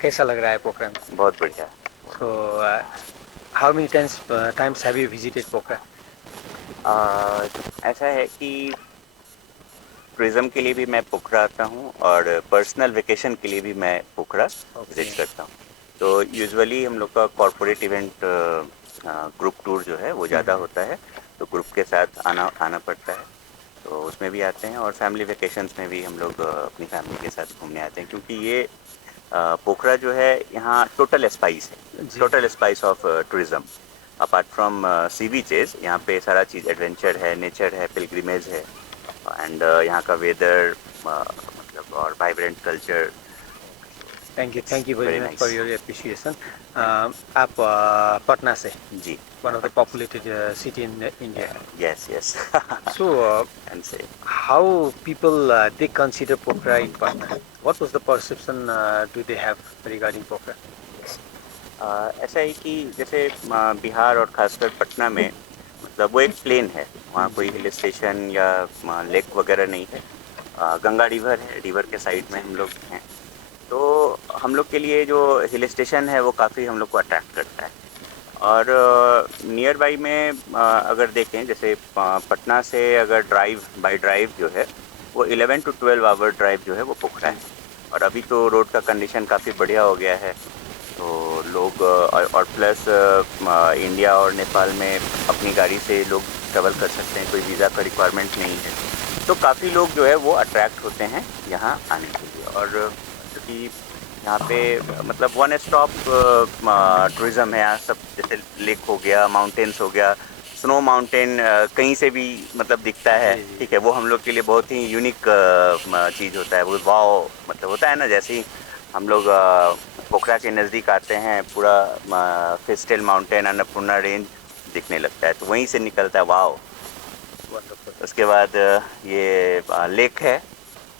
कैसा लग रहा है पोखरा में? बहुत बढ़िया। So how many times have you visited Pokhara? आ, ऐसा है कि टूरिज्म के लिए भी मैं पोखरा आता हूँ और पर्सनल वेकेशन के लिए भी मैं पोखरा ओके। विजिट करता हूँ। तो यूजुअली हम लोग का कॉरपोरेट इवेंट ग्रुप टूर जो है वो ज़्यादा होता है, तो ग्रुप के साथ आना आना पड़ता है। तो उसमें भी आते हैं और फैमिली वेकेशंस में भी हम लोग अपनी फैमिली के साथ घूमने आते हैं, क्योंकि ये पोखरा जो है यहाँ टोटल स्पाइस है, जी। Total spice of tourism. Apart from sea beaches, यहाँ पे सारा चीज़ एडवेंचर है, नेचर है, पिलग्रिमेज है, एंड यहाँ का वेदर मतलब और vibrant culture. Thank its you very very much for nice. Your appreciation. Thank आप पटना से, जी, वन मैं of the Patna populated city in India. से। Yes yes. So and say how people they consider Pokhara in Patna? What was the perception do they have regarding Pokhara? ऐसा है कि जैसे बिहार और खासकर पटना में मतलब वो एक प्लेन है, वहाँ कोई जी। हिल स्टेशन या लेक वगैरह नहीं है। गंगा रिवर है, रिवर के साइड में जी। हम लोग हैं। तो हम लोग के लिए जो हिल स्टेशन है वो काफ़ी हम लोग को अट्रैक्ट करता है। और नियर बाई में अगर देखें, जैसे पटना से अगर ड्राइव बाय ड्राइव जो है वो 11 to 12 आवर ड्राइव जो है वो पोखरा जी। है। और अभी तो रोड का कंडीशन काफ़ी बढ़िया हो गया है, तो लोग और प्लस इंडिया और नेपाल में अपनी गाड़ी से लोग ट्रेवल कर सकते हैं, कोई वीज़ा का रिक्वायरमेंट नहीं है। तो काफ़ी लोग जो है वो अट्रैक्ट होते हैं यहाँ आने के लिए। और क्योंकि यहाँ पे मतलब वन स्टॉप टूरिज्म है यहाँ सब, जैसे लेक हो गया, माउंटेन्स हो गया, स्नो माउंटेन कहीं से भी मतलब दिखता है, जी। जी। ठीक है। वो हम लोग के लिए बहुत ही यूनिक चीज़ होता है, वो वाव मतलब होता है ना। जैसे ही हम लोग पोखरा के नज़दीक आते हैं, पूरा फिस्टल माउंटेन, अन्नपूर्णा रेंज दिखने लगता है, तो वहीं से निकलता है वाव। Wonderful. उसके बाद ये लेक है,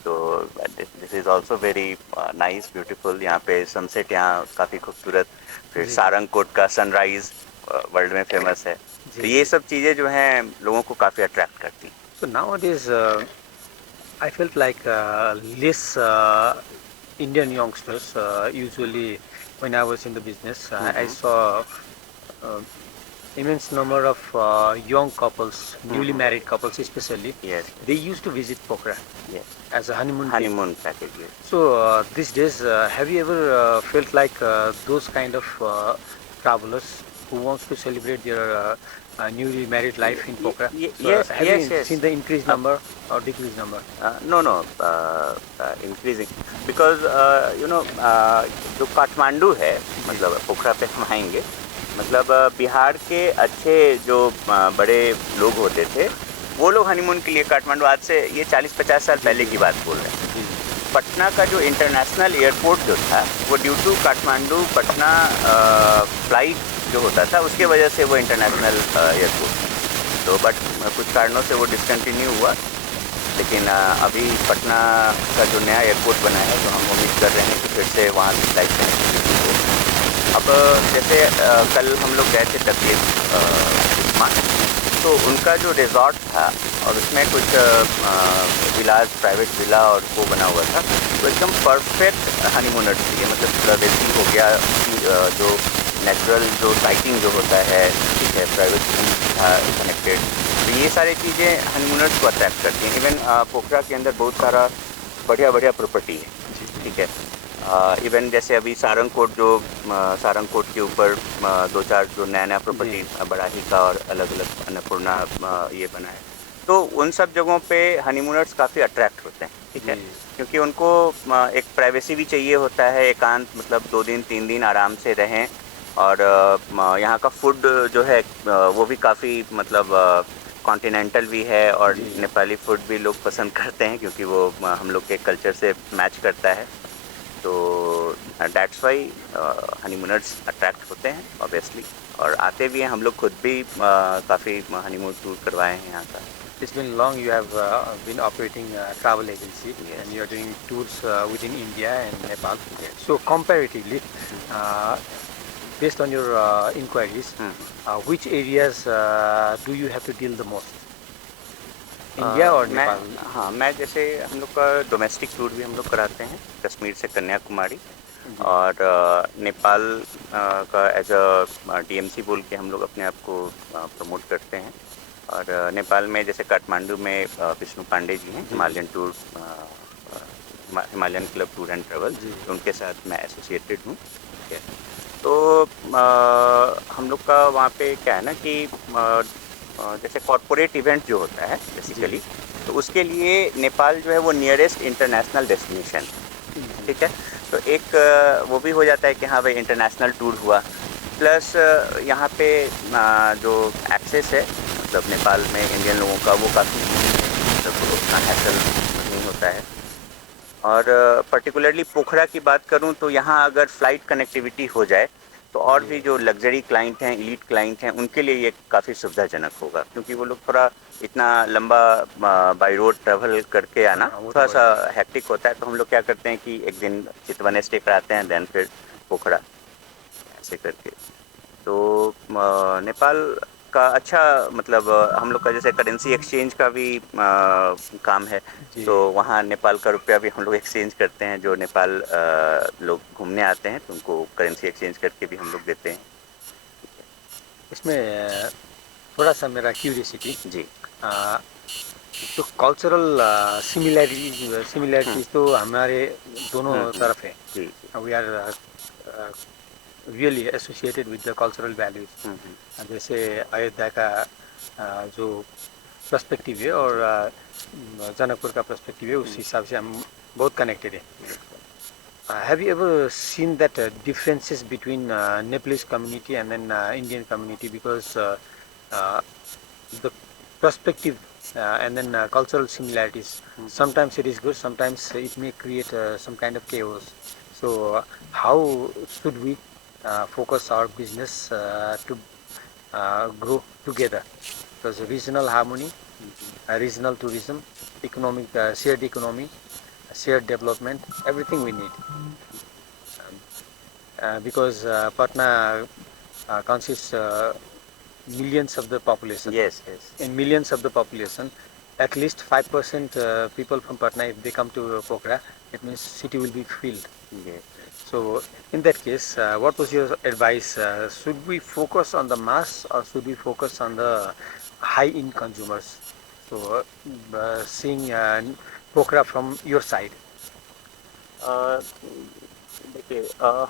तो this is also very nice beautiful. यहाँ पे सनसेट यहाँ काफ़ी खूबसूरत। फिर जी। सारंगकोट का सनराइज़ वर्ल्ड में फेमस है। तो जी। ये जी। सब चीज़ें जो हैं लोगों को काफ़ी अट्रैक्ट करती हैं। So nowadays, I felt like less Indian youngsters. Usually, when I was in the business, I hmm saw uh, immense number of young couples, newly hmm. married couples especially. Yes They used to visit Pokhara yes. as a honeymoon trip. Honeymoon package. So these days, have you ever felt like those kind of travelers who wants to celebrate their newly married life in Pokhara? So yes have yes you yes. seen the increased number or decreased number? No no, increasing, because you know जो काठमांडू है, जी। मतलब पोखरा पे हम आएंगे, मतलब बिहार के अच्छे जो बड़े लोग होते थे, वो लोग हनीमून के लिए काठमांडू, आज से ये 40-50 साल जी। पहले जी। की बात बोल रहे हैं। जी। पटना का जो इंटरनेशनल एयरपोर्ट जो था, वो due to Kathmandu Patna flight जो होता था, उसके वजह से वो इंटरनेशनल एयरपोर्ट। तो बट कुछ कारणों से वो डिसकंटिन्यू हुआ। लेकिन अभी पटना का जो नया एयरपोर्ट बना है, तो हम उम्मीद कर रहे हैं कि फिर से वहाँ की फ्लाइट कनेक्टिविटी हो। अब जैसे कल हम लोग गए थे तकरीब, तो उनका जो रिजॉर्ट था और उसमें कुछ विलाज, प्राइवेट विला और वो बना हुआ था, तो एकदम परफेक्ट हनीमूनर्स के लिए, मतलब प्राइवेसी हो गया, जो नेचुरल जो साइटिंग जो होता है, ठीक है, प्राइवेट था कनेक्टेड। तो ये सारी चीज़ें हनीमूनर्स को अट्रैक्ट करती हैं। इवन पोखरा के अंदर बहुत सारा बढ़िया बढ़िया प्रॉपर्टी है, जी। जी। ठीक है। इवन जैसे अभी सारंगकोट जो सारंगकोट के ऊपर 2-4 जो नया नया जी। प्रॉपर्टी बड़ाही का और अलग अलग अन्नपूर्णा ये बना है, तो उन सब जगहों पे हनीमूनर्स काफ़ी अट्रैक्ट होते हैं, ठीक है। जी। क्योंकि उनको एक प्राइवेसी भी चाहिए होता है, एकांत, मतलब 2 दिन 3 दिन आराम से रहें। और यहाँ का फूड जो है वो भी काफ़ी मतलब कॉन्टिनेंटल भी है, और जी। नेपाली फूड भी लोग पसंद करते हैं, क्योंकि वो हम लोग के कल्चर से मैच करता है। तो दैट्स वाई हनीमूनर्स अट्रैक्ट होते हैं ऑब्वियसली, और आते भी हैं। हम लोग खुद भी काफ़ी हनीमून टूर करवाए हैं यहाँ का। It's been long you have been operating a travel agency and yes you're doing tours within India and Nepal. Yes. So comparatively, uh, based on your inquiries, which areas do you have to deal the most? India or मैं, Nepal? हाँ, मैं जैसे हम लोग का domestic tour भी हम लोग कराते हैं, कश्मीर से कन्याकुमारी। और नेपाल का एज अ DMC बोल के हम लोग अपने आप को प्रमोट करते हैं। और नेपाल में जैसे काठमांडू में विष्णु पांडे जी हैं, Himalayan tour Himalayan club tour and travel, तो उनके साथ मैं एसोसिएटेड हूँ। ठीक है, तो हम लोग का वहाँ पे क्या है ना कि जैसे कॉरपोरेट इवेंट जो होता है बेसिकली, तो उसके लिए नेपाल जो है वो नियरेस्ट इंटरनेशनल डेस्टिनेशन। ठीक है, तो एक वो भी हो जाता है कि हाँ भाई इंटरनेशनल टूर हुआ, प्लस यहाँ पे जो एक्सेस है मतलब नेपाल में इंडियन लोगों का वो काफ़ी मतलब उतना हैसल नहीं होता है। और पर्टिकुलरली पोखरा की बात करूँ तो यहाँ अगर फ़्लाइट कनेक्टिविटी हो जाए तो और भी जो लग्जरी क्लाइंट हैं, एलीट क्लाइंट हैं, उनके लिए ये काफ़ी सुविधाजनक होगा, क्योंकि वो लोग थोड़ा इतना लंबा बाई रोड ट्रैवल करके आना थोड़ा सा हैक्टिक होता है। तो हम लोग क्या करते हैं कि एक दिन चितवन स्टे कराते हैं, देन फिर पोखरा, ऐसे करके। तो नेपाल का अच्छा मतलब हम लोग का जैसे करेंसी एक्सचेंज का भी काम है, तो वहाँ नेपाल का रुपया भी हम लोग एक्सचेंज करते हैं। जो नेपाल लोग घूमने आते हैं तो उनको करेंसी एक्सचेंज करके भी हम लोग देते हैं। इसमें थोड़ा सा मेरा क्यूरियसिटी, जी, तो कल्चरल सिमिलैरिटीज तो हमारे दोनों तरफ है। जी, we are really associated with the cultural values. जैसे अयोध्या का जो पर्सपेक्टिव है और जनकपुर का पर्सपेक्टिव है, उस हिसाब से हम बहुत कनेक्टेड है। Have you ever seen that differences between Nepalese community and then Indian community, because the perspective and then cultural similarities, sometimes it is good, sometimes it may create some kind of chaos. So how should we focus our business to grow together? Because regional harmony, regional tourism, economic shared economy, shared development, everything we need. Because Patna consists millions of the population. yes, yes, In millions of the population, at least 5% people from Patna, if they come to Pokhara, it means city will be filled. yes. So in that case, what was your advice? Should we focus on the mass or should we focus on the high-end consumers? So seeing Pokhara from your side. देखिए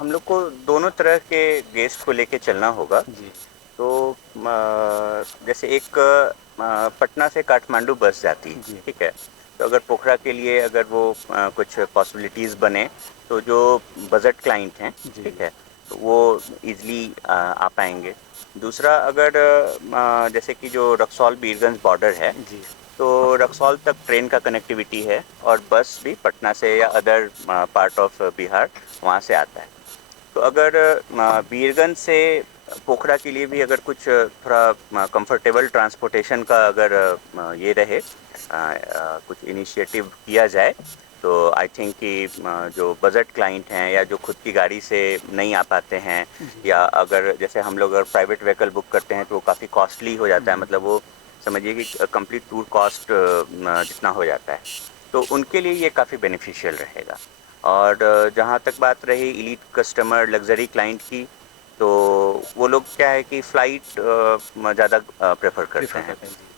हम लोग को दोनों तरह के guest को लेके चलना होगा। जी, तो जैसे एक पटना से काठमांडू बस जाती है, जी। ठीक है, तो अगर पोखरा के लिए अगर वो कुछ पॉसिबिलिटीज़ बने तो जो बजट क्लाइंट हैं, जी। ठीक है, तो वो इजली आ पाएंगे। दूसरा अगर जैसे कि जो रक्सौल बीरगंज बॉर्डर है, जी, तो रक्सौल तक ट्रेन का कनेक्टिविटी है और बस भी पटना से या अदर पार्ट ऑफ बिहार वहाँ से आता है। तो अगर बीरगंज से पोखरा के लिए भी अगर कुछ थोड़ा कंफर्टेबल ट्रांसपोर्टेशन का अगर ये रहे, कुछ इनिशिएटिव किया जाए, तो आई थिंक कि जो बजट क्लाइंट हैं या जो खुद की गाड़ी से नहीं आ पाते हैं, या अगर जैसे हम लोग अगर प्राइवेट व्हीकल बुक करते हैं तो वो काफ़ी कॉस्टली हो जाता है, मतलब वो समझिए कि कंप्लीट टूर कॉस्ट जितना हो जाता है, तो उनके लिए ये काफ़ी बेनिफिशियल रहेगा। और जहाँ तक बात रही इलीट कस्टमर लग्जरी क्लाइंट की, तो वो लोग क्या है कि फ़्लाइट ज़्यादा प्रेफर करते हैं।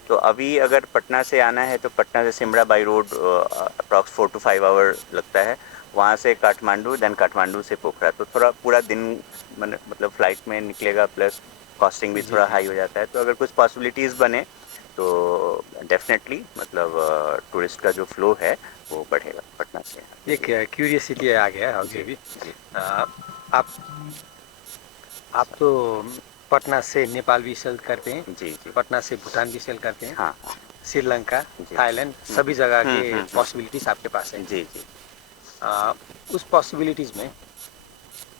तो अभी अगर पटना से आना है तो पटना से Simra by road approx 4 to 5 hour लगता है, वहाँ से काठमांडू, देन काठमांडू से पोखरा, तो थोड़ा पूरा दिन मतलब फ़्लाइट में निकलेगा, प्लस कॉस्टिंग भी थोड़ा हाई हो जाता है। तो अगर कुछ पॉसिबिलिटीज़ बने तो डेफिनेटली मतलब टूरिस्ट का जो फ्लो है वो बढ़ेगा पटना से। एक क्यूरियसिटी आ गया हमसे भी। आप आप तो पटना से नेपाल भी सेल करते हैं, जी, जी, पटना से भूटान भी सेल करते हैं, हाँ, श्रीलंका, जी। थाईलैंड, सभी जगह के पॉसिबिलिटीज आपके पास है। जी, जी। उस पॉसिबिलिटीज में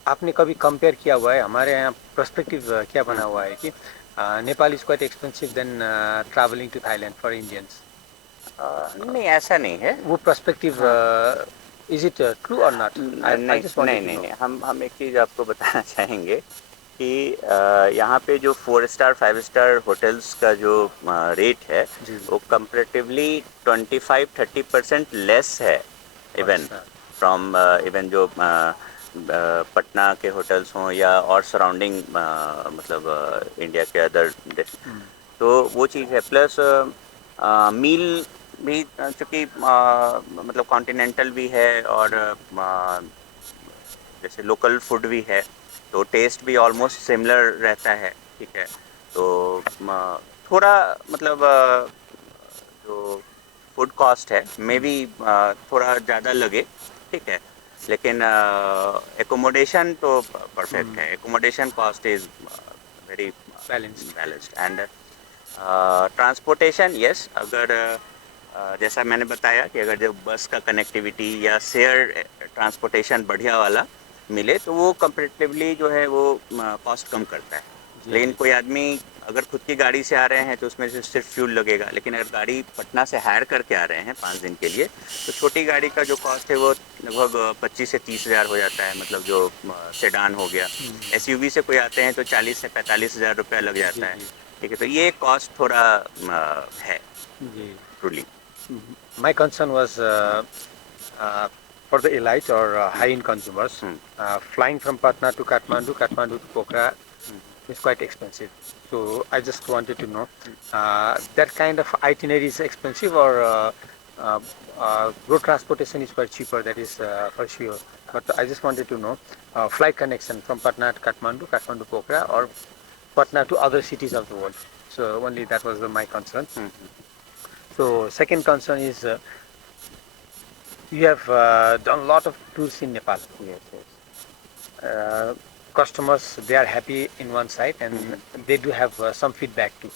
आपने कभी कंपेयर किया हुआ है? हमारे यहाँ पर्सपेक्टिव क्या बना हुआ है कि Nepal is quite expensive than travelling to Thailand for Indians. नहीं ऐसा नहीं है। वो पर्सपेक्टिव इज इट ट्रू और नॉट? नहीं, हम एक चीज़ आपको बताना चाहेंगे कि यहाँ पे जो 4 स्टार 5 स्टार होटल्स का जो रेट है वो कंपैरेटिवली 25-30% लेस है इवन फ्रॉम इवन जो पटना के होटल्स हों या और सराउंडिंग मतलब इंडिया के अदर, तो वो चीज़ है। प्लस मील भी चूँकि मतलब कॉन्टिनेंटल भी है और जैसे लोकल फूड भी है, तो टेस्ट भी ऑलमोस्ट सिमिलर रहता है, ठीक है। तो थोड़ा मतलब जो फूड कॉस्ट है मे बी थोड़ा ज़्यादा लगे, ठीक है, लेकिन एकोमोडेशन तो परफेक्ट है। Accommodation cost is very balanced. Balanced and transportation yes, अगर जैसा मैंने बताया कि अगर जब बस का कनेक्टिविटी या शेयर ट्रांसपोर्टेशन बढ़िया वाला मिले तो वो कंपेरेटिवली जो है वो कॉस्ट कम करता है। जी लेकिन जी। कोई आदमी अगर खुद की गाड़ी से आ रहे हैं तो उसमें से सिर्फ फ्यूल लगेगा, लेकिन अगर गाड़ी पटना से हायर करके आ रहे हैं 5 दिन के लिए, तो छोटी गाड़ी का जो कॉस्ट है वो लगभग 25 से 30 हज़ार हो जाता है। मतलब जो सेडान हो गया, एसयूवी से कोई आते हैं तो 40 से 45 हज़ार रुपया लग जी जाता है, जी ठीक है। तो ये कॉस्ट थोड़ा है जी। Truly. My concern was uh, for the elite or high-end consumers. Flying from Patna to Kathmandu, Kathmandu to Pokhara is quite expensive. So I just wanted to know that kind of itinerary is expensive or uh, road transportation is quite cheaper. That is for sure. But I just wanted to know flight connection from Patna to Kathmandu, Kathmandu to Pokhara, or Patna to other cities of the world. So only that was my concern. So second concern is you have done a lot of tours in Nepal. Yes, yes. Uh, Customers, they are happy in one side and they do have some feedback too.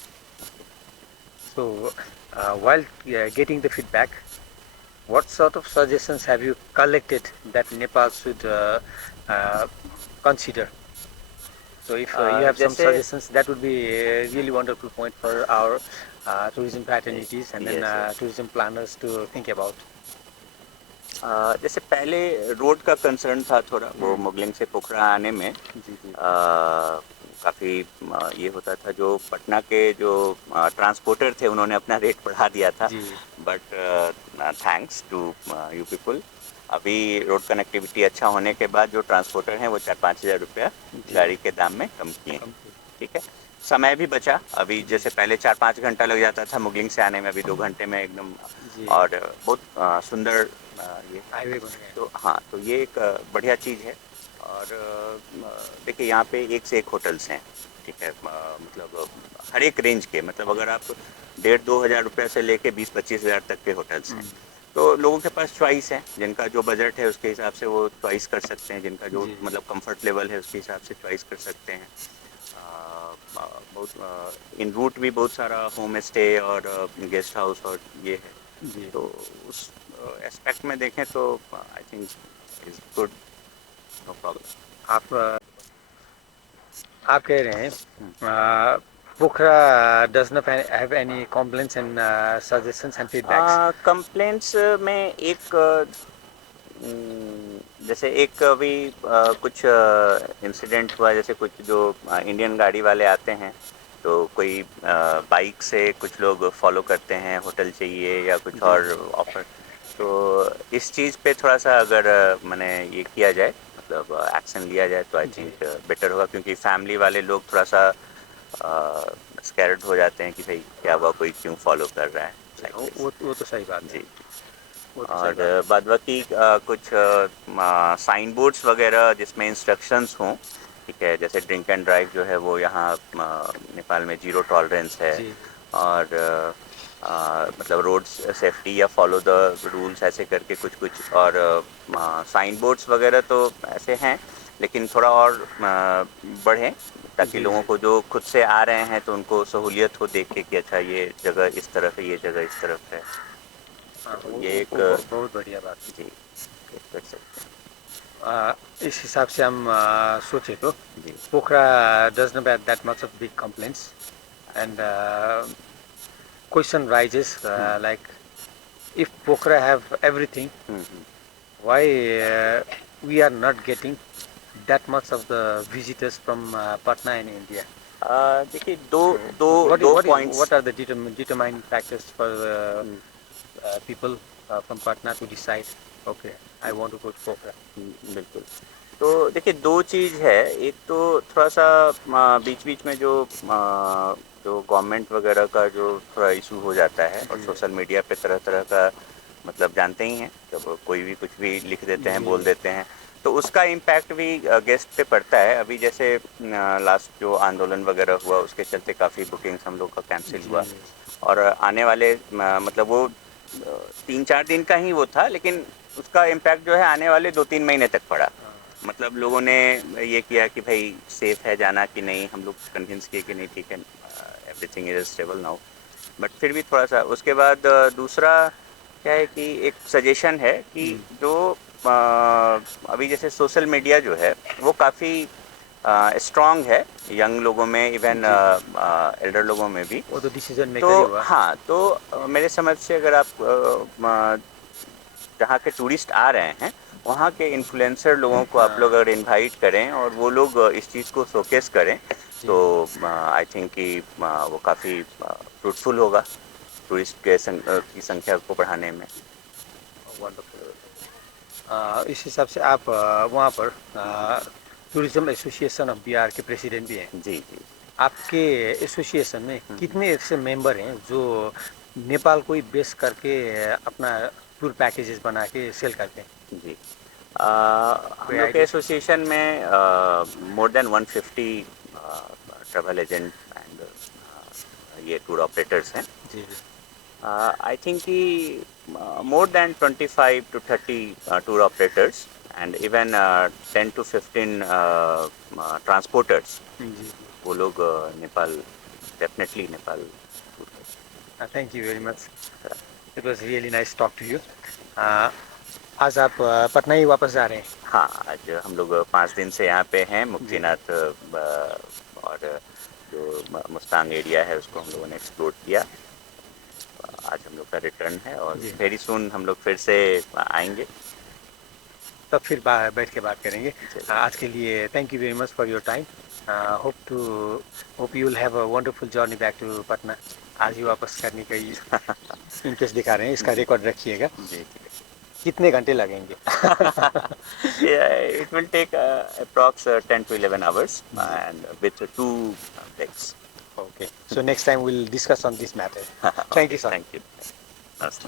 So while getting the feedback, what sort of suggestions have you collected that Nepal should uh, consider? So if you have some जैसे suggestions, that would be a really wonderful point for our tourism fraternities and then yes yes, tourism planners to think about. जैसे पहले road का concern था थोड़ा, वो मुगलिंग से पोखरा आने में जी जी काफ़ी ये होता था। जो पटना के जो ट्रांसपोर्टर थे उन्होंने अपना रेट बढ़ा दिया था, जी but thanks to you people अभी रोड कनेक्टिविटी अच्छा होने के बाद जो ट्रांसपोर्टर हैं वो 4-5 हज़ार रुपया जी गाड़ी के दाम में कम किए हैं, कम ठीक है। समय भी बचा, अभी जी जैसे पहले 4-5 घंटा लग जाता था मुगलिंग से आने में, अभी 2 घंटे में एकदम। जी और बहुत सुंदर ये, हाईवे बन गया तो हाँ, तो ये एक बढ़िया चीज़ है। और देखिए यहाँ पे एक से एक होटल्स हैं, ठीक है। मतलब हर एक रेंज के, मतलब अगर आप 1,500-2,000 रुपये से लेके 20-25 हज़ार तक के होटल्स हैं, तो लोगों के पास चॉइस है। जिनका जो बजट है उसके हिसाब से वो चॉइस कर सकते हैं, जिनका जो जी मतलब कंफर्ट लेवल है उसके हिसाब से चॉइस कर सकते हैं। बहुत इन रूट भी बहुत सारा होम स्टे और गेस्ट हाउस और ये है, जी। तो उस एस्पेक्ट में देखें तो I think is good, no problem. आप कह रहे हैं Pokhara does not have any complaints and suggestions and feedbacks. Complaints में एक जैसे एक अभी कुछ इंसिडेंट हुआ, जैसे कुछ जो इंडियन गाड़ी वाले आते हैं तो कोई बाइक से कुछ लोग फॉलो करते हैं, होटल चाहिए या कुछ जी और ऑफर। तो इस चीज़ पे थोड़ा सा अगर मैंने ये किया जाए, मतलब एक्शन लिया जाए, तो आई जी थिंक बेटर होगा, क्योंकि फैमिली वाले लोग थोड़ा सा स्कैर्ड हो जाते हैं कि भाई क्या हुआ, कोई क्यों फॉलो कर रहा है, लाइक दिस। वो तो सही बात है। जी। वो तो सही और बात है। बाद बाकी कुछ साइन बोर्ड्स वगैरह जिसमें इंस्ट्रक्शंस हों, ठीक है। जैसे ड्रिंक एंड ड्राइव जो है वो यहाँ नेपाल में जीरो टॉलरेंस है। जी और मतलब रोड सेफ्टी या फॉलो द रूल्स ऐसे करके कुछ कुछ, और साइन बोर्ड्स वगैरह तो ऐसे हैं, लेकिन थोड़ा और बढ़ें, ताकि जी लोगों जी। को जो खुद से आ रहे हैं तो उनको सहूलियत हो देख के कि अच्छा ये जगह इस तरफ है, ये जगह इस तरफ है। हाँ, तो ये एक बहुत बढ़िया बात जी कर सकते इस हिसाब से हम सोचे तो हैं जी। Pokhara does not have that much of big complaints and question rises like if Pokhara have everything, why we are not getting that much of the visitors from Patna in India? देखिए दो So दो दो what points. are the determining factors for people from Patna to decide, okay, I want to go to Pokhara? बिल्कुल। तो देखिए दो चीज़ है, एक तो थोड़ा सा बीच बीच में जो गवर्नमेंट वगैरह का जो थोड़ा इशू हो जाता है, और जी सोशल मीडिया पे तरह तरह का, मतलब जानते ही हैं, जब कोई भी कुछ भी लिख देते हैं, बोल जी देते हैं, तो उसका इम्पैक्ट भी गेस्ट पे पड़ता है। अभी जैसे लास्ट जो आंदोलन वगैरह हुआ, उसके चलते काफ़ी बुकिंग्स हम लोग का कैंसिल जी हुआ, और आने वाले मतलब वो 3-4 दिन का ही वो था, लेकिन उसका इम्पैक्ट जो है आने वाले 2-3 महीने तक पड़ा। हाँ, मतलब लोगों ने ये किया कि भाई सेफ है जाना कि नहीं, हम लोग कन्विंस किए कि नहीं ठीक है, everything is stable now. But फिर भी थोड़ा सा उसके बाद दूसरा क्या है कि एक सजेशन है कि जो अ, अभी जैसे सोशल मीडिया जो है वो काफ़ी स्ट्रांग है यंग लोगों में, इवन जी जी एल्डर लोगों में भी। वो तो डिसीजन तो मेकर ही हुआ। हाँ, तो मेरे समझ से अगर आप जहाँ के टूरिस्ट आ रहे हैं वहाँ के इन्फ्लुएंसर लोगों को आप लोग हाँ अगर इन्वाइट करें और वो लोग इस चीज़ को शोकेस करें, जी तो आई थिंक कि वो काफ़ी फ्रूटफुल होगा टूरिस्ट के की संख्या को बढ़ाने में। वंडरफुल। इस हिसाब से आप वहाँ पर टूरिज्म एसोसिएशन ऑफ बिहार के प्रेसिडेंट भी हैं। जी जी। आपके एसोसिएशन में हम्म, कितने ऐसे मेंबर हैं जो नेपाल को ही बेस करके अपना टूर पैकेजेस बना के सेल करते हैं? जी। कोई हम लोग के आइडिया? एसोसिएशन में more than 150 travel agent and ये टूर ऑपरेटर्स हैं। जी जी। I think कि more than 25 to 30 tour operators and even 10 to 15 transporters, जी जी। वो लोग Nepal, definitely Nepal tour thank you very much. करते हैं। It was really nice talk to you. आज आप पटना ही वापस जा रहे हैं? हाँ, आज हम लोग 5 दिन से यहाँ पे हैं जी मुक्तिनाथ, और जो मुस्तांग एरिया है उसको हम लोगों ने एक्सप्लोर किया। आज हम लोग का रिटर्न है और जी। वेरी सुन हम लोग फिर से आएंगे। तब फिर बैठ के बात करेंगे। चलिए, आज के लिए thank you very much for your time. Hope to hope you will have a wonderful journey back to Patna. आज ही वापस करने का ही इंटरेस्ट दिखा रहे हैं, इसका जी रिकॉर्ड रखिएगा। जी। कितने घंटे लगेंगे? Yeah, it will take approx 10 to 11 hours जी। and with two legs. Okay, so next time will discuss on this matter. Thank Okay, you sir. thank you. Namaste.